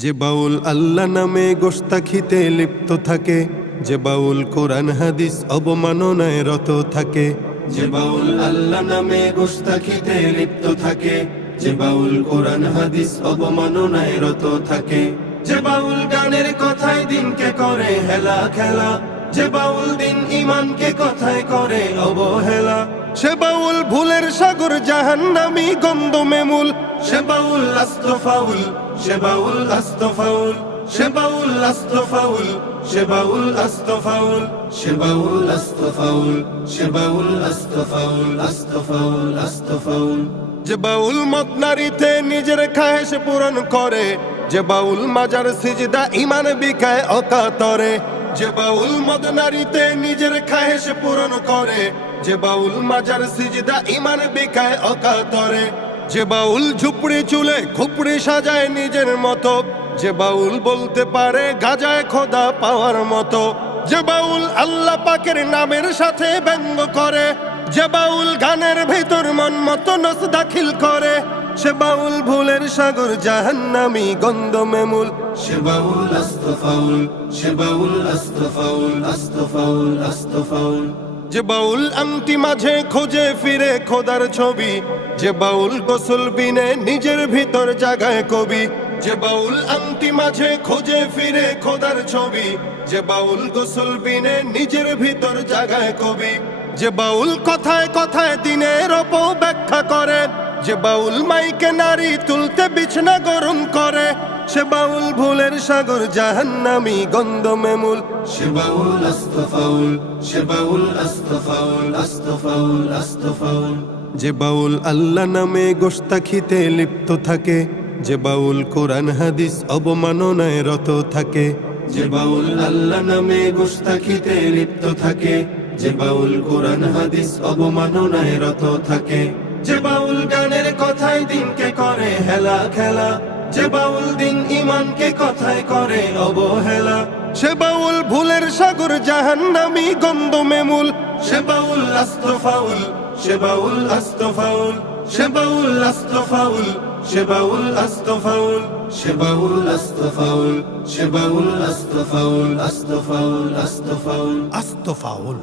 যে বাউল আল্লাহ নামে গোস্তাখিতে লিপ্ত থাকে, যে বাউল কোরআন হাদিস অবমাননায় রত থাকে। যে বাউল আল্লাহ নামে গোস্তাখিতে লিপ্ত থাকে, যে বাউল কোরআন হাদিস অবমাননায় রত থাকে। যে বাউল গানের কথায় দিনকে করে হেলা খেলা, যে বাউল দিন ইমানকে কথায় করে অবহেলা। সে বাউল ভুলের সাগর জাহান্নামী গন্ধমে মূল, সে বাউল আস্ত ফাউল, সে বাউল আস্ত ফাউল, সে বাউল আস্ত ফাউল, সে বাউল আস্ত ফাউল, সে বাউল আস্ত ফাউল, সে বাউল আস্ত ফাউল, আস্ত ফাউল, আস্ত ফাউল। যে বাউল মদ নারীতে নিজের খায়েশ পূরণ করে, যে বাউল মাজার সিজদা ইমান বিকায় অকাতরে। যে বাউল মদ নারীতে নিজের খায়েশ পূরণ করে, যে বাউল মাজার সিজদা ইমান বিকায় অকাতরে। যে বাউল ঝুপড়ি চুলে খুপড়ি সাজায় নিজের মতো, যে বাউল বলতে পারে গাজায় খোদা পাওয়ার মতো। যে বাউল আল্লাহ পাকের নামের সাথে ব্যঙ্গ করে, যে বাউল গানের ভেতর মন মতো নস দাখিল করে। সে বাউল ভুলের সাগর জাহান্নামী গন্ধমে মূল। সে বাউল আস্ত ফাউল, সে বাউল আস্ত ফাউল, আস্ত ফাউল, আস্ত ফাউল। যে বাউল আংটি মাঝে খোঁজে ফিরে খোদার ছবি, যে বাউল গোসল বিনে নিজের ভিতর জাগায় কবি। যে বাউল আংটি মাঝে খোঁজে ফিরে খোদার ছবি, যে বাউল গোসল বিনে নিজের ভিতর জাগায় কবি। যে বাউল কথায় কথায় দিনের অপব্যাখ্যা করে, যে বাউল মাইকে নারী তুলতে বিছনা গরম করে। সে বাউল ভুলের সাগর জাহান্নামী গন্ধমে মূল। সে বাউল আস্ত ফাউল, সে বাউল আস্ত ফাউল, আস্ত ফাউল, আস্ত ফাউল। যে বাউল আল্লাহ নামে গোস্তাখিতে লিপ্ত থাকে, যে বাউল কোরআন হাদিস অবমাননায় রত থাকে। যে বাউল আল্লাহ নামে গোস্তাখিতে লিপ্ত থাকে, যে বাউল কোরআন হাদিস অবমাননায় রত থাকে। যে বাউল গানের কথায় দিনকে করে হেলা খেলা, যে বাউল দিন ইমানকে কথায় করে অবহেলা। সে বাউল ভুলের সাগর জাহান্নামী গন্ধমে মূল। সে বাউল আস্ত ফাউল, সে বাউল আস্ত ফাউল, সে বাউল আস্ত ফাউল, সে বাউল আস্ত ফাউল, সে বাউল আস্ত ফাউল, সে বাউল আস্ত ফাউল, আস্ত ফাউল, আস্ত ফাউল, আস্ত ফাউল।